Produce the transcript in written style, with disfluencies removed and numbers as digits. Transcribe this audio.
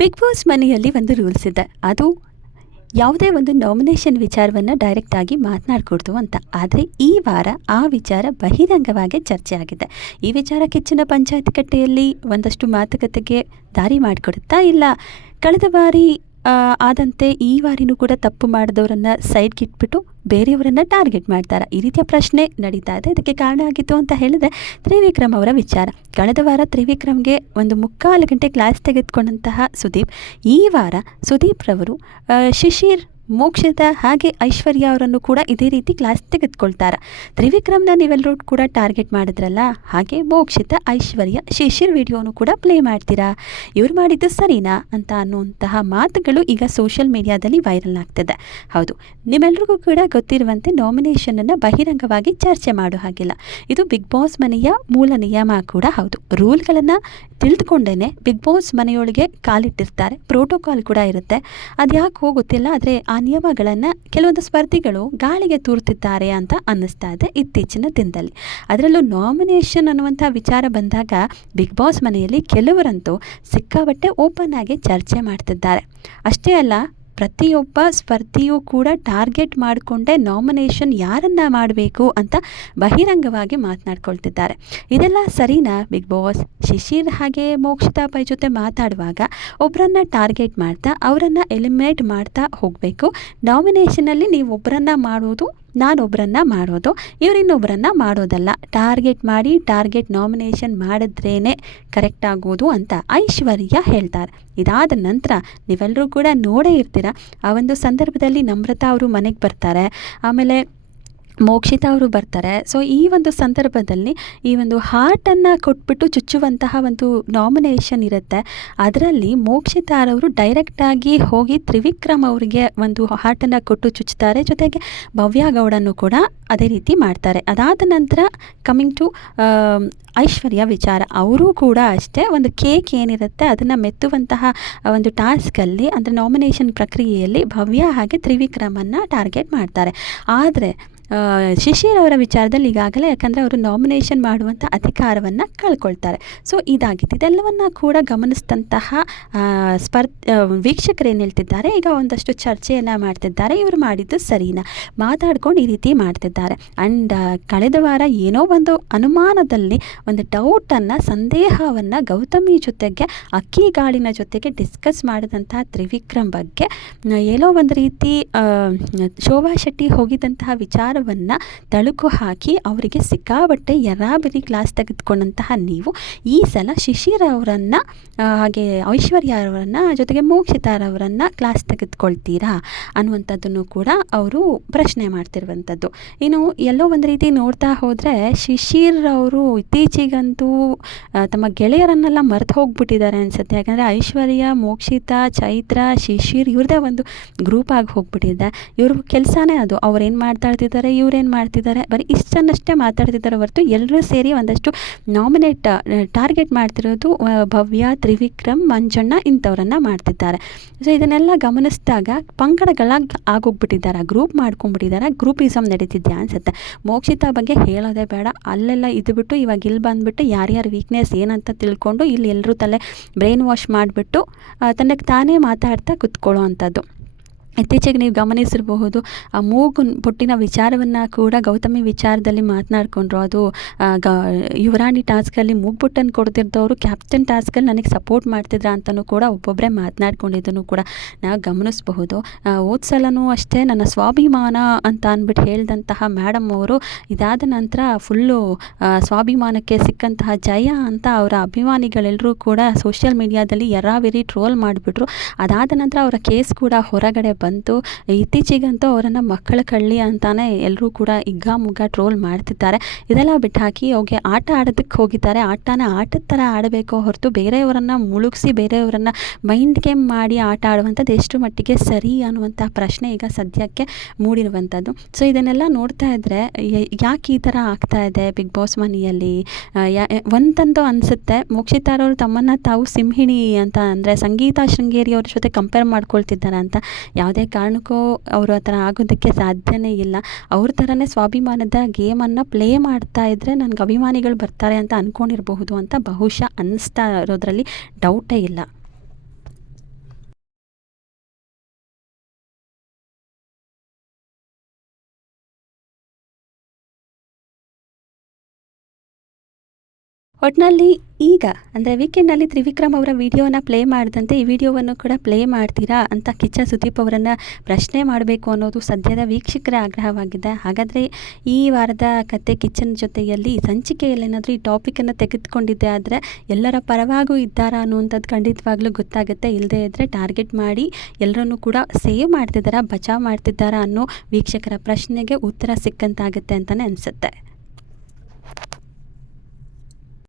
Big boss ಮನೆಯಲ್ಲಿ ಒಂದು rules ಇದೆ. ಅದು ಯಾವುದೇ ಒಂದು ನಾಮಿನೇಷನ್ ವಿಚಾರವನ್ನು ಡೈರೆಕ್ಟಾಗಿ ಮಾತನಾಡಕೂಡ್ದು ಅಂತ. ಆದರೆ ಈ ವಾರ ಆ ವಿಚಾರ ಬಹಿರಂಗವಾಗಿ ಚರ್ಚೆ ಆಗಿದೆ. ಈ ವಿಚಾರ ಕಿಚ್ಚನ ಪಂಚಾಯತ್ ಕಟ್ಟೆಯಲ್ಲಿ ಒಂದಷ್ಟು ಮಾತುಕತೆಗೆ ದಾರಿ ಮಾಡಿಕೊಡುತ್ತಾ, ಇಲ್ಲ ಕಳೆದ ಬಾರಿ ಆದಂತೆ ಈ ವಾರಿನೂ ಕೂಡ ತಪ್ಪು ಮಾಡಿದವರನ್ನು ಸೈಡ್ಗಿಟ್ಬಿಟ್ಟು ಬೇರೆಯವರನ್ನು ಟಾರ್ಗೆಟ್ ಮಾಡ್ತಾರೆ? ಈ ರೀತಿಯ ಪ್ರಶ್ನೆ ನಡೀತಾ ಇದೆ. ಇದಕ್ಕೆ ಕಾರಣ ಆಗಿತ್ತು ಅಂತ ಹೇಳಿದ್ರೆ ತ್ರಿವಿಕ್ರಮ್ ಅವರ ವಿಚಾರ. ಕಳೆದ ವಾರ ತ್ರಿವಿಕ್ರಮ್ಗೆ 1 ಗಂಟೆ ಕ್ಲಾಸ್ ತೆಗೆದುಕೊಂಡಂತಹ ಸುದೀಪ್, ಈ ವಾರ ಸುದೀಪ್ ರವರು ಶಿಶಿರ್, ಮೋಕ್ಷಿತಾ ಹಾಗೆ ಐಶ್ವರ್ಯ ಅವರನ್ನು ಕೂಡ ಇದೇ ರೀತಿ ಕ್ಲಾಸ್ ತೆಗೆದುಕೊಳ್ತಾರೆ. ತ್ರಿವಿಕ್ರಮ್ನ ನೀವೆಲ್ಲರೂ ಕೂಡ ಟಾರ್ಗೆಟ್ ಮಾಡಿದ್ರಲ್ಲ, ಹಾಗೆ ಮೋಕ್ಷಿತಾ, ಐಶ್ವರ್ಯ, ಶಿಶಿರ್ ವಿಡಿಯೋನು ಕೂಡ ಪ್ಲೇ ಮಾಡ್ತೀರಾ? ಇವ್ರು ಮಾಡಿದ್ದು ಸರಿನಾ ಅಂತ ಅನ್ನುವಂತಹ ಮಾತುಗಳು ಈಗ ಸೋಷಿಯಲ್ ಮೀಡಿಯಾದಲ್ಲಿ ವೈರಲ್ ಆಗ್ತಿದೆ. ಹೌದು, ನಿಮ್ಮೆಲ್ರಿಗೂ ಕೂಡ ಗೊತ್ತಿರುವಂತೆ ನಾಮಿನೇಷನನ್ನು ಬಹಿರಂಗವಾಗಿ ಚರ್ಚೆ ಮಾಡೋ ಹಾಗಿಲ್ಲ. ಇದು ಬಿಗ್ ಬಾಸ್ ಮನೆಯ ಮೂಲ ನಿಯಮ ಕೂಡ ಹೌದು. ರೂಲ್ಗಳನ್ನು ತಿಳಿದುಕೊಂಡೇ ಬಿಗ್ ಬಾಸ್ ಮನೆಯೊಳಗೆ ಕಾಲಿಟ್ಟಿರ್ತಾರೆ. ಪ್ರೋಟೋಕಾಲ್ ಕೂಡ ಇರುತ್ತೆ. ಅದು ಯಾಕೆ ಗೊತ್ತಿಲ್ಲ, ಆದರೆ ಆ ನಿಯಮಗಳನ್ನು ಕೆಲವೊಂದು ಸ್ಪರ್ಧಿಗಳು ಗಾಳಿಗೆ ತೂರ್ತಿದ್ದಾರೆ ಅಂತ ಅನ್ನಿಸ್ತಾ ಇದೆ ಇತ್ತೀಚಿನ ದಿನದಲ್ಲಿ. ಅದರಲ್ಲೂ ನಾಮಿನೇಷನ್ ಅನ್ನುವಂಥ ವಿಚಾರ ಬಂದಾಗ ಬಿಗ್ ಬಾಸ್ ಮನೆಯಲ್ಲಿ ಕೆಲವರಂತೂ ಸಿಕ್ಕಾಪಟ್ಟೆ ಓಪನ್ ಆಗಿ ಚರ್ಚೆ ಮಾಡ್ತಿದ್ದಾರೆ. ಅಷ್ಟೇ ಅಲ್ಲ, ಪ್ರತಿಯೊಬ್ಬ ಸ್ಪರ್ಧಿಯೂ ಕೂಡ ಟಾರ್ಗೆಟ್ ಮಾಡಿಕೊಂಡೇ ನಾಮಿನೇಷನ್ ಯಾರನ್ನು ಮಾಡಬೇಕು ಅಂತ ಬಹಿರಂಗವಾಗಿ ಮಾತನಾಡ್ಕೊಳ್ತಿದ್ದಾರೆ. ಇದೆಲ್ಲ ಸರಿನಾ? ಬಿಗ್ ಬಾಸ್ ಶಿಶಿರ್ ಹಾಗೆ ಮೋಕ್ಷಿತಾ ಪೈ ಜೊತೆ ಮಾತಾಡುವಾಗ ಒಬ್ಬರನ್ನು ಟಾರ್ಗೆಟ್ ಮಾಡ್ತಾ ಅವರನ್ನು ಎಲಿಮಿನೇಟ್ ಮಾಡ್ತಾ ಹೋಗಬೇಕು. ನಾಮಿನೇಷನಲ್ಲಿ ನೀವು ಒಬ್ಬರನ್ನು ಮಾಡೋದು, ನಾನೊಬ್ಬರನ್ನು ಮಾಡೋದು, ಇವರಿನ್ನೊಬ್ಬರನ್ನು ಮಾಡೋದಲ್ಲ. ಟಾರ್ಗೆಟ್ ನಾಮಿನೇಷನ್ ಮಾಡಿದ್ರೇ ಕರೆಕ್ಟ್ ಆಗೋದು ಅಂತ ಐಶ್ವರ್ಯ ಹೇಳ್ತಾರೆ. ಇದಾದ ನಂತರ ನೀವೆಲ್ಲರೂ ಕೂಡ ನೋಡೇ ಇರ್ತೀರ, ಆ ಒಂದು ಸಂದರ್ಭದಲ್ಲಿ ನಮ್ರತಾ ಅವರು ಮನೆಗೆ ಬರ್ತಾರೆ, ಆಮೇಲೆ ಮೋಕ್ಷಿತಾ ಅವರು ಬರ್ತಾರೆ. ಸೊ ಈ ಒಂದು ಸಂದರ್ಭದಲ್ಲಿ ಈ ಒಂದು ಹಾರ್ಟನ್ನು ಕೊಟ್ಬಿಟ್ಟು ಚುಚ್ಚುವಂತಹ ಒಂದು ನಾಮಿನೇಷನ್ ಇರುತ್ತೆ. ಅದರಲ್ಲಿ ಮೋಕ್ಷಿತಾರವರು ಡೈರೆಕ್ಟಾಗಿ ಹೋಗಿ ತ್ರಿವಿಕ್ರಮ್ ಅವರಿಗೆ ಒಂದು ಹಾರ್ಟನ್ನು ಕೊಟ್ಟು ಚುಚ್ಚುತ್ತಾರೆ. ಜೊತೆಗೆ ಭವ್ಯ ಗೌಡನ್ನು ಕೂಡ ಅದೇ ರೀತಿ ಮಾಡ್ತಾರೆ. ಅದಾದ ನಂತರ ಕಮಿಂಗ್ ಟು ಐಶ್ವರ್ಯ ವಿಚಾರ, ಅವರೂ ಕೂಡ ಅಷ್ಟೇ ಒಂದು ಕೇಕ್ ಏನಿರುತ್ತೆ ಅದನ್ನು ಮೆತ್ತುವಂತಹ ಒಂದು ಟಾಸ್ಕಲ್ಲಿ, ಅಂದರೆ ನಾಮಿನೇಷನ್ ಪ್ರಕ್ರಿಯೆಯಲ್ಲಿ ಭವ್ಯ ಹಾಗೆ ತ್ರಿವಿಕ್ರಮನ್ನು ಟಾರ್ಗೆಟ್ ಮಾಡ್ತಾರೆ. ಆದರೆ ಶಿಶಿರ್ ಅವರ ವಿಚಾರದಲ್ಲಿ ಈಗಾಗಲೇ, ಯಾಕಂದರೆ ಅವರು ನಾಮಿನೇಷನ್ ಮಾಡುವಂಥ ಅಧಿಕಾರವನ್ನು ಕಳ್ಕೊಳ್ತಾರೆ. ಸೊ ಇದಾಗಿತ್ತು. ಇದೆಲ್ಲವನ್ನು ಕೂಡ ಗಮನಿಸಿದಂತಹ ವೀಕ್ಷಕರು ಏನು ಹೇಳ್ತಿದ್ದಾರೆ, ಈಗ ಒಂದಷ್ಟು ಚರ್ಚೆಯನ್ನು ಮಾಡ್ತಿದ್ದಾರೆ. ಇವರು ಮಾಡಿದ್ದು ಸರಿನಾ, ಮಾತಾಡ್ಕೊಂಡು ಈ ರೀತಿ ಮಾಡ್ತಿದ್ದಾರೆ. ಆ್ಯಂಡ್ ಕಳೆದ ವಾರ ಏನೋ ಒಂದು ಅನುಮಾನದಲ್ಲಿ ಒಂದು ಡೌಟನ್ನು, ಸಂದೇಹವನ್ನು ಗೌತಮಿ ಜೊತೆಗೆ, ಅಕ್ಕಿಗಾಳಿನ ಜೊತೆಗೆ ಡಿಸ್ಕಸ್ ಮಾಡಿದಂತಹ ತ್ರಿವಿಕ್ರಮ್ ಬಗ್ಗೆ ಏನೋ ಒಂದು ರೀತಿ ಶೋಭಾ ಶೆಟ್ಟಿ ಹೋಗಿದ್ದಂತಹ ವಿಚಾರವನ್ನು ತಳುಕು ಹಾಕಿ ಅವರಿಗೆ ಸಿಕ್ಕಾಬಟ್ಟೆ ಯರಾಬಿರಿ ಕ್ಲಾಸ್ ತೆಗೆದುಕೊಂಡಂತಹ ನೀವು ಈ ಸಲ ಶಿಶಿರ್ ಅವರನ್ನು ಹಾಗೆ ಐಶ್ವರ್ಯ ಅವರನ್ನು ಜೊತೆಗೆ ಮೋಕ್ಷಿತಾರವರನ್ನು ಕ್ಲಾಸ್ ತೆಗೆದುಕೊಳ್ತೀರಾ ಅನ್ನುವಂಥದ್ದನ್ನು ಕೂಡ ಅವರು ಪ್ರಶ್ನೆ ಮಾಡ್ತಿರುವಂಥದ್ದು. ಇನ್ನು ಎಲ್ಲೋ ಒಂದು ರೀತಿ ನೋಡ್ತಾ ಹೋದರೆ ಶಿಶಿರ್ ಅವರು ಇತ್ತೀಚೆಗಂತೂ ತಮ್ಮ ಗೆಳೆಯರನ್ನೆಲ್ಲ ಮರೆತು ಹೋಗ್ಬಿಟ್ಟಿದ್ದಾರೆ ಅನಿಸುತ್ತೆ. ಯಾಕಂದರೆ ಐಶ್ವರ್ಯ, ಮೋಕ್ಷಿತಾ, ಚೈತ್ರ, ಶಿಶಿರ್ ಇವ್ರದೇ ಒಂದು ಗ್ರೂಪ್ ಆಗಿ ಹೋಗ್ಬಿಟ್ಟಿದೆ. ಇವ್ರ ಕೆಲಸನೇ ಅದು. ಅವ್ರೇನು ಮಾತಾಡ್ತಿದ್ದಾರೆ, ಇವ್ರೇನು ಮಾಡ್ತಿದ್ದಾರೆ, ಬರೀ ಇಷ್ಟನ್ನಷ್ಟೇ ಮಾತಾಡ್ತಿದ್ದಾರೆ ಹೊರತು ಎಲ್ಲರೂ ಸೇರಿ ಒಂದಷ್ಟು ಟಾರ್ಗೆಟ್ ಮಾಡ್ತಿರೋದು ಭವ್ಯ, ತ್ರಿವಿಕ್ರಮ್, ಮಂಜಣ್ಣ ಇಂಥವ್ರನ್ನು ಮಾಡ್ತಿದ್ದಾರೆ. ಸೊ ಇದನ್ನೆಲ್ಲ ಗಮನಿಸಿದಾಗ ಪಂಗಡಗಳಾಗಿ ಆಗೋಗ್ಬಿಟ್ಟಿದ್ದಾರೆ, ಗ್ರೂಪ್ ಮಾಡ್ಕೊಂಡ್ಬಿಟ್ಟಿದ್ದಾರೆ. ಗ್ರೂಪಿಸಮ್ ನಡೀತಿದ್ಯಾ ಅನಿಸುತ್ತೆ. ಮೋಕ್ಷಿತಾ ಬಗ್ಗೆ ಹೇಳೋದೇ ಬೇಡ, ಅಲ್ಲೆಲ್ಲ ಇದ್ಬಿಟ್ಟು ಇವಾಗ ಇಲ್ಲಿ ಬಂದುಬಿಟ್ಟು ಯಾರ್ಯಾರ ವೀಕ್ನೆಸ್ ಏನಂತ ತಿಳ್ಕೊಂಡು ಇಲ್ಲಿ ಎಲ್ಲರೂ ತಲೆ ಬ್ರೈನ್ ವಾಶ್ ಮಾಡಿಬಿಟ್ಟು ತನ್ನಕ್ಕೆ ತಾನೇ ಮಾತಾಡ್ತಾ ಕುತ್ಕೊಳ್ಳೋ ಅಂಥದ್ದು. ಇತ್ತೀಚೆಗೆ ನೀವು ಗಮನಿಸಿರಬಹುದು, ಆ ಮೂಗು ಬೊಟ್ಟಿನ ವಿಚಾರವನ್ನು ಕೂಡ ಗೌತಮಿ ವಿಚಾರದಲ್ಲಿ ಮಾತನಾಡಿಕೊಂಡ್ರು. ಅದು ಯುವರಾಣಿ ಟಾಸ್ಕಲ್ಲಿ ಮೂಗ್ಬುಟ್ಟನ್ನು ಕೊಡ್ತಿದ್ದವರು ಕ್ಯಾಪ್ಟನ್ ಟಾಸ್ಕಲ್ಲಿ ನನಗೆ ಸಪೋರ್ಟ್ ಮಾಡ್ತಿದ್ರ ಅಂತಲೂ ಕೂಡ ಒಬ್ಬೊಬ್ಬರೇ ಮಾತನಾಡ್ಕೊಂಡಿದ್ದನ್ನು ಕೂಡ ನಾವು ಗಮನಿಸಬಹುದು. ಸಲನೂ ಅಷ್ಟೇ ನನ್ನ ಸ್ವಾಭಿಮಾನ ಅಂತ ಅಂದ್ಬಿಟ್ಟು ಹೇಳಿದಂತಹ ಮೇಡಮ್ ಅವರು ಇದಾದ ನಂತರ ಫುಲ್ಲು ಸ್ವಾಭಿಮಾನಕ್ಕೆ ಸಿಕ್ಕಂತಹ ಜಯ ಅಂತ ಅವರ ಅಭಿಮಾನಿಗಳೆಲ್ಲರೂ ಕೂಡ ಸೋಷಿಯಲ್ ಮೀಡಿಯಾದಲ್ಲಿ ಯರಾವಿರಿ ಟ್ರೋಲ್ ಮಾಡಿಬಿಟ್ರು. ಅದಾದ ನಂತರ ಅವರ ಕೇಸ್ ಕೂಡ ಹೊರಗಡೆ ಬಂತು. ಇತ್ತೀಚೆಗಂತೂ ಅವರನ್ನು ಮಕ್ಕಳ ಕಳ್ಳಿ ಅಂತಾನೆ ಎಲ್ಲರೂ ಕೂಡ ಮುಗ್ಗ ಟ್ರೋಲ್ ಮಾಡ್ತಿದ್ದಾರೆ. ಇದೆಲ್ಲ ಬಿಟ್ಟು ಹಾಕಿ ಅವ್ರಿಗೆ ಆಟ ಆಡೋದಕ್ಕೆ ಹೋಗಿದ್ದಾರೆ. ಆಟನ ಆಟದ ಥರ ಆಡಬೇಕು ಹೊರತು ಬೇರೆಯವರನ್ನು ಮುಳುಗಿಸಿ ಬೇರೆಯವರನ್ನು ಮೈಂಡ್ ಗೇಮ್ ಮಾಡಿ ಆಟ ಆಡುವಂಥದ್ದು ಎಷ್ಟು ಮಟ್ಟಿಗೆ ಸರಿ ಅನ್ನುವಂಥ ಪ್ರಶ್ನೆ ಈಗ ಸದ್ಯಕ್ಕೆ ಮೂಡಿರುವಂಥದ್ದು. ಸೊ ಇದನ್ನೆಲ್ಲ ನೋಡ್ತಾ ಇದ್ದರೆ ಯಾಕೆ ಈ ಥರ ಆಗ್ತಾ ಇದೆ ಬಿಗ್ ಬಾಸ್ ಮನೆಯಲ್ಲಿ ಒಂದಂತೂ ಅನಿಸುತ್ತೆ, ಮೋಕ್ಷಿತಾರವರು ತಮ್ಮನ್ನು ತಾವು ಸಿಂಹಿಣಿ ಅಂತ, ಅಂದರೆ ಸಂಗೀತ ಶೃಂಗೇರಿ ಅವ್ರ ಜೊತೆ ಕಂಪೇರ್ ಮಾಡ್ಕೊಳ್ತಿದ್ದಾರೆ ಅಂತ. ಯಾವುದೇ ಕಾರಣಕ್ಕೂ ಅವರು ಆ ಥರ ಆಗೋದಕ್ಕೆ ಸಾಧ್ಯನೇ ಇಲ್ಲ. ಅವ್ರ ಥರನೇ ಸ್ವಾಭಿಮಾನದ ಗೇಮನ್ನು ಪ್ಲೇ ಮಾಡ್ತಾ ಇದ್ದರೆ ನನಗೆ ಅಭಿಮಾನಿಗಳು ಬರ್ತಾರೆ ಅಂತ ಅಂದ್ಕೊಂಡಿರಬಹುದು ಅಂತ ಬಹುಶಃ ಅನ್ನಿಸ್ತಾ ಇರೋದ್ರಲ್ಲಿ ಡೌಟೇ ಇಲ್ಲ. ಒಟ್ಟಿನಲ್ಲಿ ಈಗ ಅಂದರೆ ವೀಕೆಂಡ್ನಲ್ಲಿ ತ್ರಿವಿಕ್ರಮ್ ಅವರ ವಿಡಿಯೋನ ಪ್ಲೇ ಮಾಡಿದಂತೆ ಈ ವಿಡಿಯೋವನ್ನು ಕೂಡ ಪ್ಲೇ ಮಾಡ್ತೀರಾ ಅಂತ ಕಿಚ್ಚ ಸುದೀಪ್ ಅವರನ್ನು ಪ್ರಶ್ನೆ ಮಾಡಬೇಕು ಅನ್ನೋದು ಸದ್ಯದ ವೀಕ್ಷಕರ ಆಗ್ರಹವಾಗಿದೆ. ಹಾಗಾದರೆ ಈ ವಾರದ ಕತೆ ಕಿಚ್ಚನ ಜೊತೆಯಲ್ಲಿ ಸಂಚಿಕೆಯಲ್ಲಿ ಏನಾದರೂ ಈ ಟಾಪಿಕನ್ನು ತೆಗೆದುಕೊಂಡಿದ್ದೆ ಆದರೆ ಎಲ್ಲರ ಪರವಾಗೂ ಇದ್ದಾರಾ ಅನ್ನುವಂಥದ್ದು ಖಂಡಿತವಾಗ್ಲೂ ಗೊತ್ತಾಗುತ್ತೆ. ಇಲ್ಲದೇ ಇದ್ದರೆ ಟಾರ್ಗೆಟ್ ಮಾಡಿ ಎಲ್ಲರನ್ನೂ ಕೂಡ ಸೇವ್ ಮಾಡ್ತಿದ್ದಾರಾ, ಬಚಾವ್ ಮಾಡ್ತಿದ್ದಾರಾ ಅನ್ನೋ ವೀಕ್ಷಕರ ಪ್ರಶ್ನೆಗೆ ಉತ್ತರ ಸಿಕ್ಕಂತಾಗುತ್ತೆ ಅಂತಲೇ ಅನಿಸುತ್ತೆ.